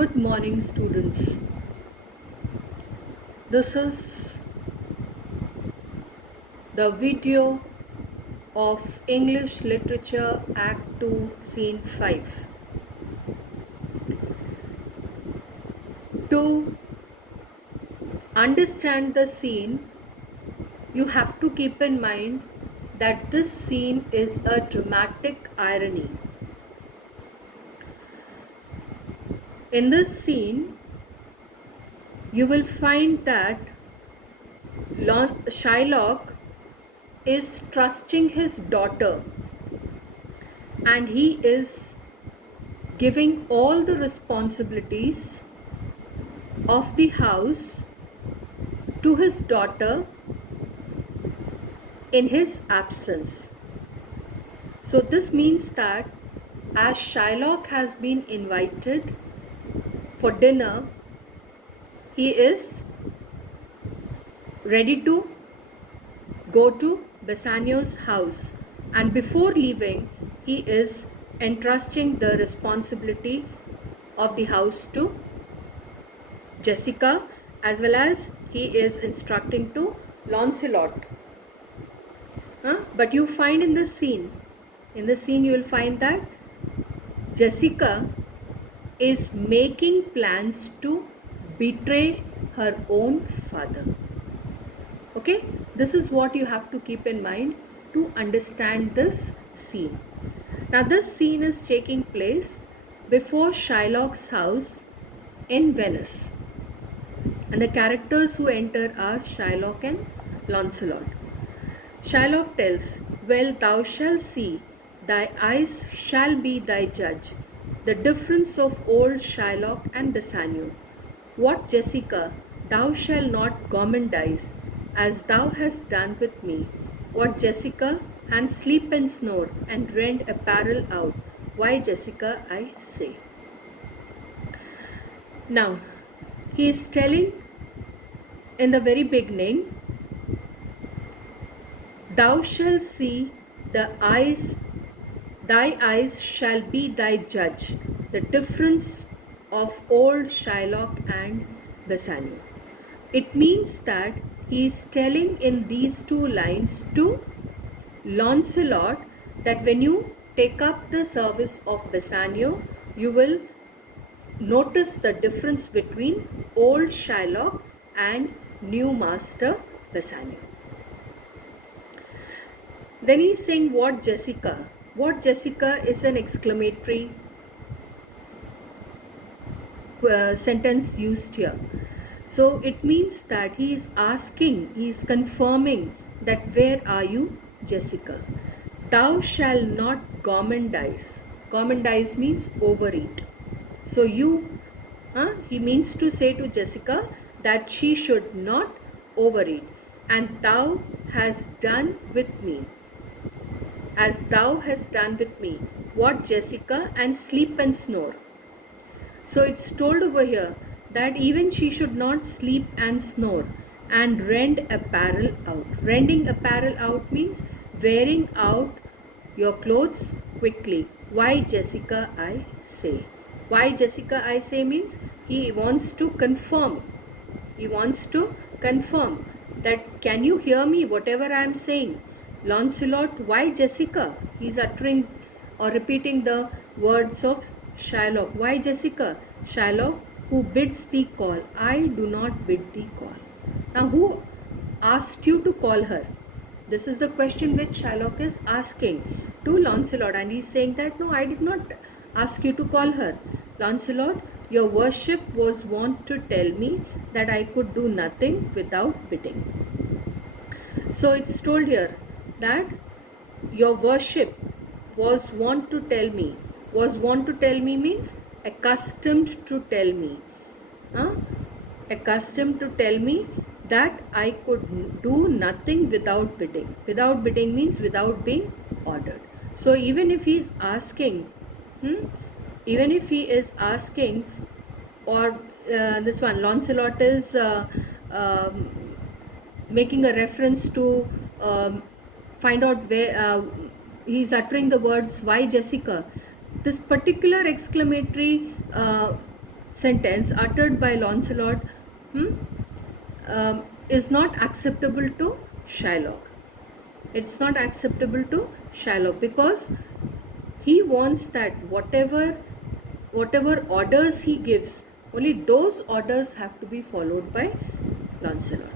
Good morning, students. This is the video of English Literature Act 2, Scene 5. To understand the scene, you have to keep in mind that this scene is a dramatic irony. In this scene, you will find that Shylock is trusting his daughter and he is giving all the responsibilities of the house to his daughter in his absence. So this means that as Shylock has been invited for dinner, he is ready to go to Bassanio's house, and before leaving he is entrusting the responsibility of the house to Jessica, as well as he is instructing to Lancelot. But you find in this scene you will find that Jessica is making plans to betray her own father. Okay, this is what you have to keep in mind to understand this scene. Now this scene is taking place before Shylock's house in Venice, and the characters who enter are Shylock and Lancelot. Shylock tells, "Well, thou shalt see, thy eyes shall be thy judge, the difference of old Shylock and Bassanio. What, Jessica, thou shalt not gormandize, as thou hast done with me. What, Jessica, and sleep and snore, and rend apparel out. Why, Jessica, I say." Now, he is telling in the very beginning, "Thou shalt see, thy eyes shall be thy judge, the difference of old Shylock and Bassanio." It means that he is telling in these two lines to Lancelot that when you take up the service of Bassanio, you will notice the difference between old Shylock and new master Bassanio. Then he is saying, "What, Jessica?" What, Jessica is an exclamatory sentence used here. So it means that he is asking, he is confirming that where are you, Jessica? Thou shall not gormandize. Gormandize means overeat. So he means to say to Jessica that she should not overeat. And thou hast done with me, as thou hast done with me. What, Jessica, and sleep and snore. So it's told over here that even she should not sleep and snore and rend apparel out. Rending apparel out means wearing out your clothes quickly. Why, Jessica, I say. Why, Jessica, I say means he wants to confirm. He wants to confirm that, can you hear me, whatever I am saying? Lancelot, why, Jessica? He is uttering or repeating the words of Shylock. Why, Jessica? Shylock, who bids thee call? I do not bid thee call. Now, who asked you to call her? This is the question which Shylock is asking to Lancelot, and he is saying that, no, I did not ask you to call her. Lancelot, your worship was wont to tell me that I could do nothing without bidding. So it's told here that your worship was wont to tell me. Was wont to tell me means accustomed to tell me. Accustomed to tell me that I could do nothing without bidding. Without bidding means without being ordered. So even if he is asking, or this one, Lancelot is making a reference to find out where he's uttering the words, why, Jessica. This particular exclamatory sentence uttered by Lancelot is not acceptable to Shylock. It's not acceptable to Shylock because he wants that whatever orders he gives, only those orders have to be followed by Lancelot.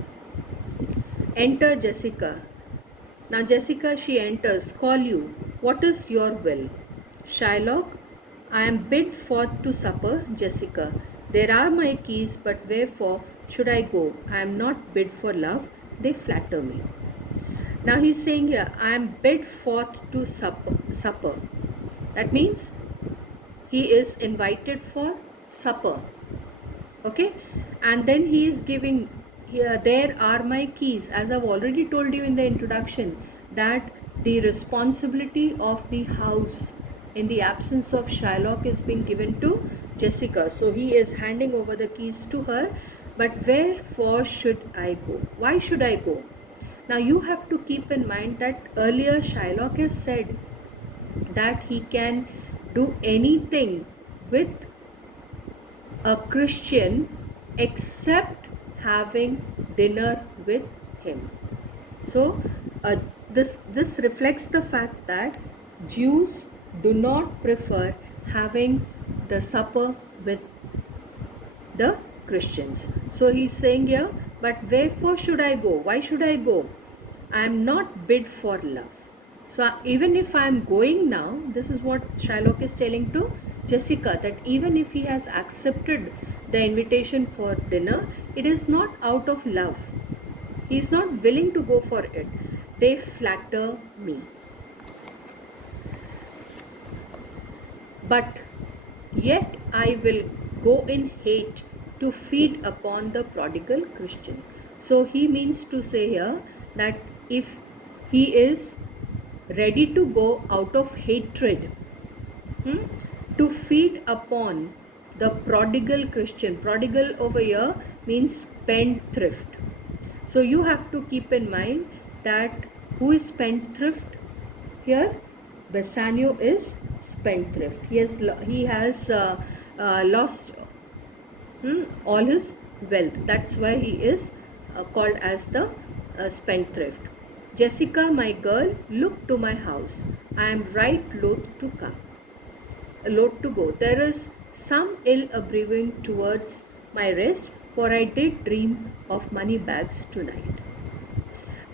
Enter Jessica. Now Jessica, she enters. Call you. What is your will? Shylock, I am bid forth to supper. Jessica, there are my keys, but wherefore should I go? I am not bid for love. They flatter me. Now he's saying here, I am bid forth to supper. That means he is invited for supper. Okay, and then he is giving here, there are my keys. As I've already told you in the introduction, that the responsibility of the house in the absence of Shylock is being given to Jessica. So he is handing over the keys to her. But wherefore should I go? Why should I go? Now you have to keep in mind that earlier Shylock has said that he can do anything with a Christian except having dinner with him. So this reflects the fact that Jews do not prefer having the supper with the Christians. So he's saying here, but wherefore should I go? Why should I go? I am not bid for love. So even if I am going now, this is what Shylock is telling to Jessica, that even if he has accepted the invitation for dinner, it is not out of love. He is not willing to go for it. They flatter me. But yet I will go in hate to feed upon the prodigal Christian. So he means to say here that if he is ready to go out of hatred to feed upon the prodigal Christian. Prodigal over here means spendthrift. So you have to keep in mind that who is spendthrift here? Bassanio is spendthrift. He has lost all his wealth. That's why he is called as the spendthrift. Jessica, my girl, look to my house. I am right loath to go. There is some ill brewing towards my rest, for I did dream of money bags tonight.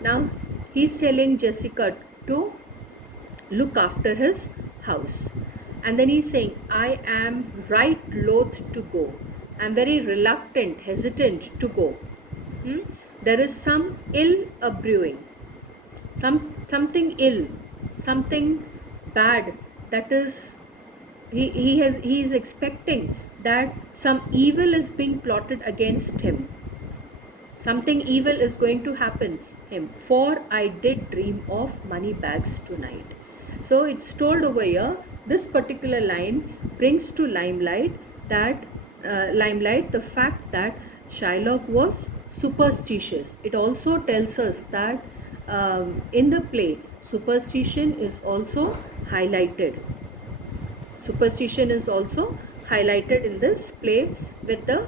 Now he's telling Jessica to look after his house, and then he's saying, I am right loath to go. I am very reluctant, hesitant to go. There is some ill brewing. Something ill, something bad, that is he is expecting that some evil is being plotted against him. Something evil is going to happen him, for I did dream of money bags tonight. So it's told over here, this particular line brings to limelight the fact that Shylock was superstitious. It also tells us that in the play, superstition is also highlighted. Superstition is also highlighted in this play with the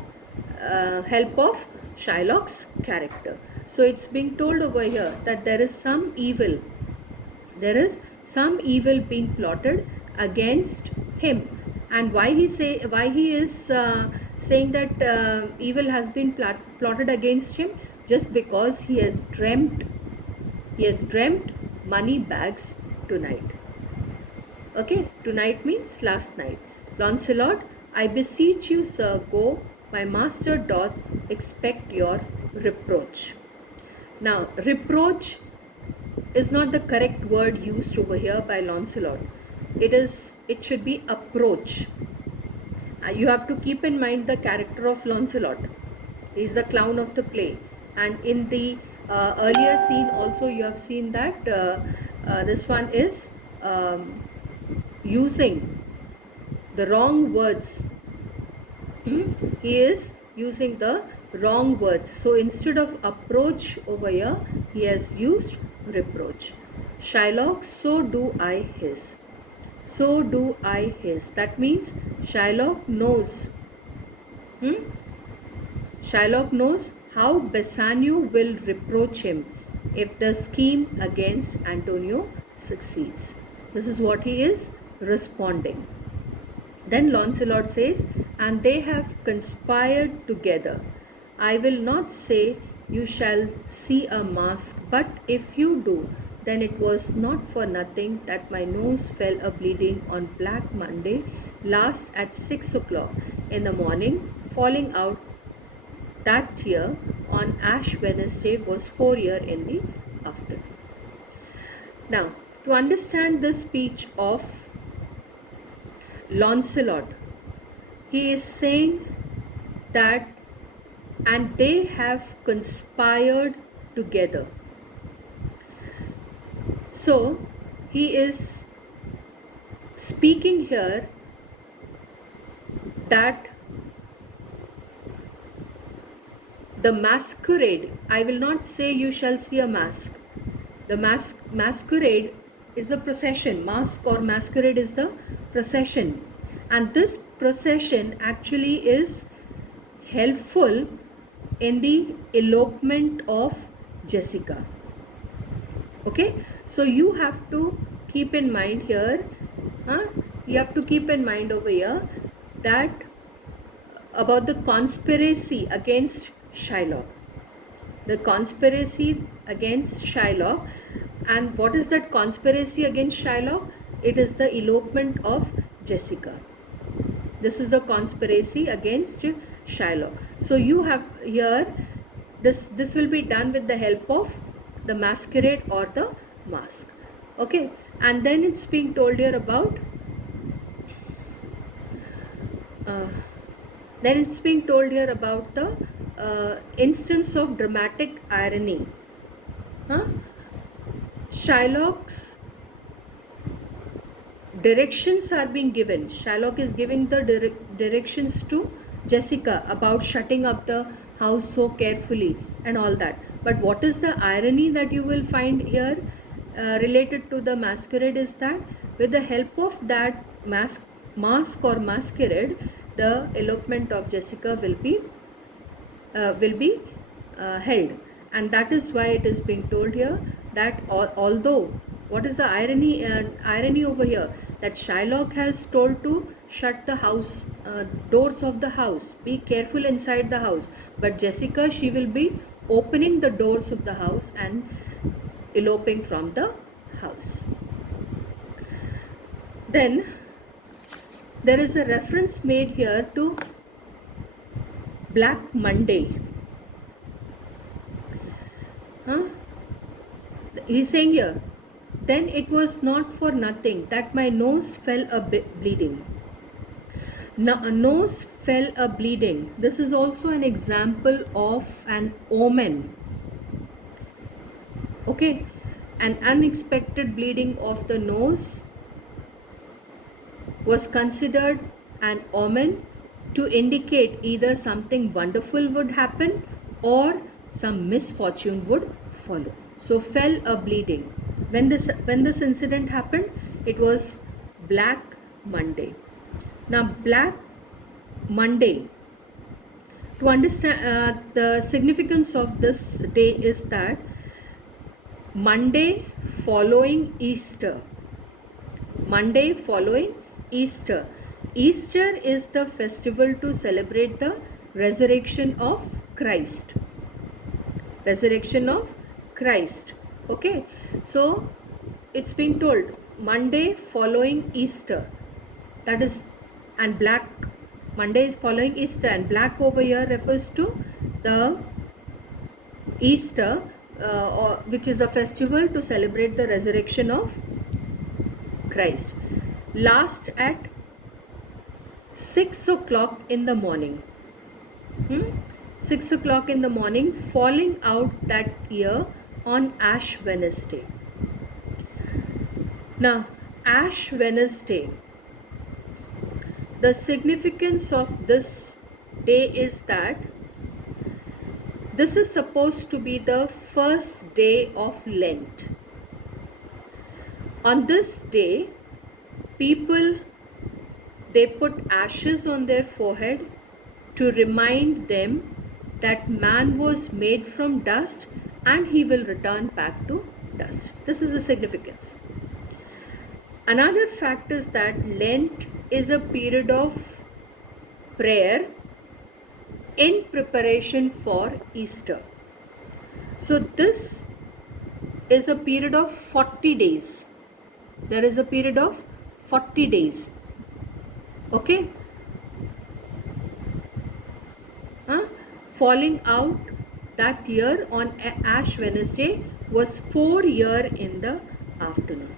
help of Shylock's character. So it's being told over here that there is some evil. There is some evil being plotted against him. And why he is saying that evil has been plotted against him? Just because he has dreamt money bags tonight. Okay, tonight means last night. Lancelot, I beseech you, sir, go. My master doth expect your reproach. Now, reproach is not the correct word used over here by Lancelot. It should be approach. You have to keep in mind the character of Lancelot. He is the clown of the play, and in the earlier scene also you have seen that this one is using the wrong words. He is using the wrong words. So instead of approach over here, he has used reproach. Shylock, so do I his. So do I his. That means Shylock knows Hmm? Shylock knows how Bassanio will reproach him if the scheme against Antonio succeeds. This is what he is responding. Then Launcelot says, and they have conspired together. I will not say you shall see a mask, but if you do, then it was not for nothing that my nose fell a bleeding on Black Monday last at 6 o'clock in the morning, falling out that year on Ash Wednesday was 4 year in the afternoon. Now, to understand the speech of Launcelot, he is saying that, and they have conspired together. So, he is speaking here that the masquerade, I will not say you shall see a mask. The masquerade is the procession. Mask or masquerade is the procession. And this procession actually is helpful in the elopement of Jessica. Okay, so you have to keep in mind here, you have to keep in mind over here that about the conspiracy against Shylock. The conspiracy against Shylock. And what is that conspiracy against Shylock? It is the elopement of Jessica. This is the conspiracy against Shylock. So you have here, this will be done with the help of the masquerade or the mask. Okay, and then it's being told here about the instance of dramatic irony. Shylock's directions are being given. Shylock is giving the directions to Jessica about shutting up the house so carefully and all that. But what is the irony that you will find here related to the masquerade is that with the help of that mask or masquerade, the elopement of Jessica will be held. And that is why it is being told here that although, what is the irony over here? That Shylock has told to shut the house doors of the house, be careful inside the house, but Jessica, she will be opening the doors of the house and eloping from the house. Then there is a reference made here to Black Monday. He's saying here, then it was not for nothing that my nose fell a bleeding. Now, a nose fell a bleeding. This is also an example of an omen. Okay, an unexpected bleeding of the nose was considered an omen to indicate either something wonderful would happen or some misfortune would follow. So fell a bleeding. When this incident happened, it was Black Monday. Now Black Monday, to understand the significance of this day is that Monday following Easter. Monday following Easter. Easter is the festival to celebrate the resurrection of Christ. Resurrection of Christ. Okay, so it's being told Monday following Easter. That is, and Black Monday is following Easter, and black over here refers to the Easter, which is a festival to celebrate the resurrection of Christ. Last at 6 o'clock in the morning. 6 o'clock in the morning, falling out that year on Ash Wednesday. Now, Ash Wednesday, the significance of this day is that this is supposed to be the first day of Lent. On this day, people, they put ashes on their forehead to remind them that man was made from dust and he will return back to dust. This is the significance. Another fact is that Lent is a period of prayer in preparation for Easter. So this is a period of 40 days. There is a period of 40 days. Okay? Falling out that year on Ash Wednesday was 4 year in the afternoon.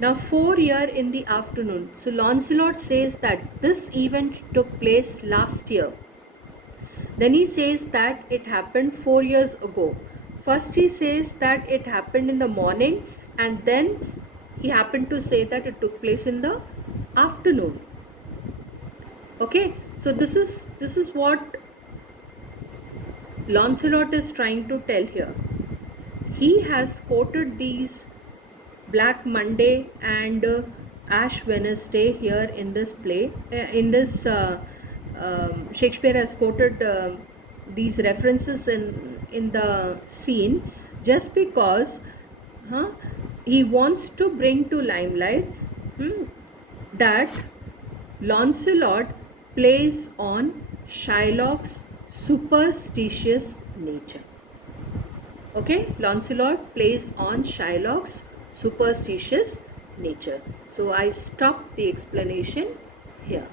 Now 4 year in the afternoon. So Lancelot says that this event took place last year. Then he says that it happened 4 years ago. First he says that it happened in the morning, and then he happened to say that it took place in the afternoon. Okay, so this is what Lancelot is trying to tell here. He has quoted these Black Monday and Ash Wednesday here in this play. Shakespeare has quoted these references in the scene just because he wants to bring to limelight that Lancelot plays on Shylock's superstitious nature. Okay, Lancelot plays on Shylock's superstitious nature. So I stop the explanation here.